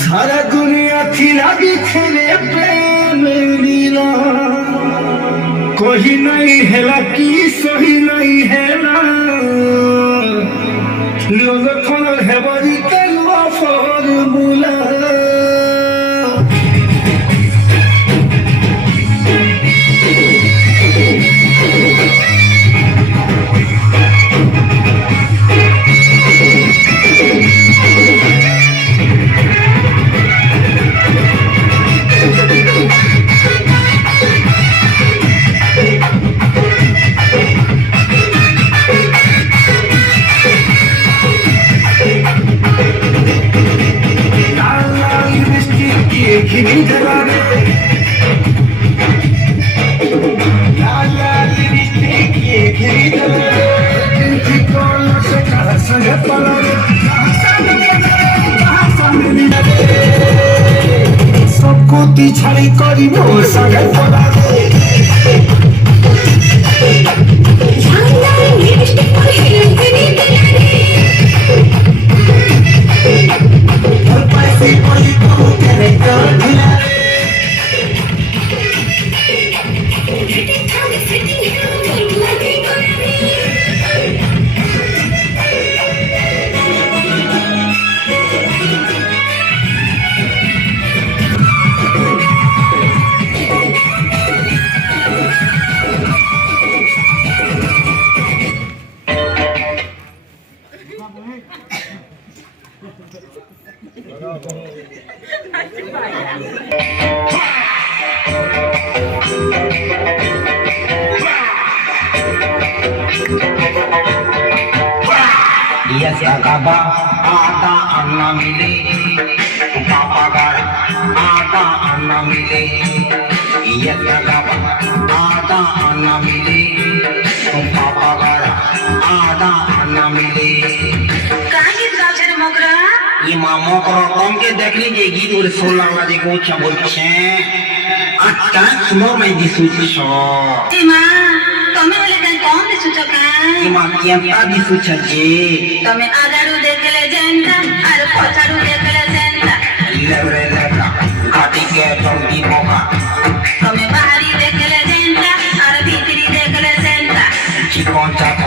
सारा दुनिया थी लगी खेले प्रेम लीला कोई नहीं है लकी सही नहीं है ना लोग थोड़ा है बड़ी कलवा फॉर्मूला सबको छाड़ी करी मोर संगे पड़ा Kaba ada anna mile papa gara ada anna mile iya kaba ada anna mile papa gara ada anna mile कहाँ गीत गाउँछ रे मगरा ये मामो करो तुम के देख लीजिए गीत और सोलह वाले को क्या बोलते हैं अच्छा सुनो मैं दिसुची शो तिमा तमे ओले गान कौन दिसुछ का तिमा क्या दिसुछ जी तमे आगाडु देखेले जेन्ता आरो पछाडु देखेले जेन्ता लेबरे लेबरा घाटी के चौकी बोका तमे बाहरी देखेले जेन्ता आरो भित्री देखेले जेन्ता चिकन चाट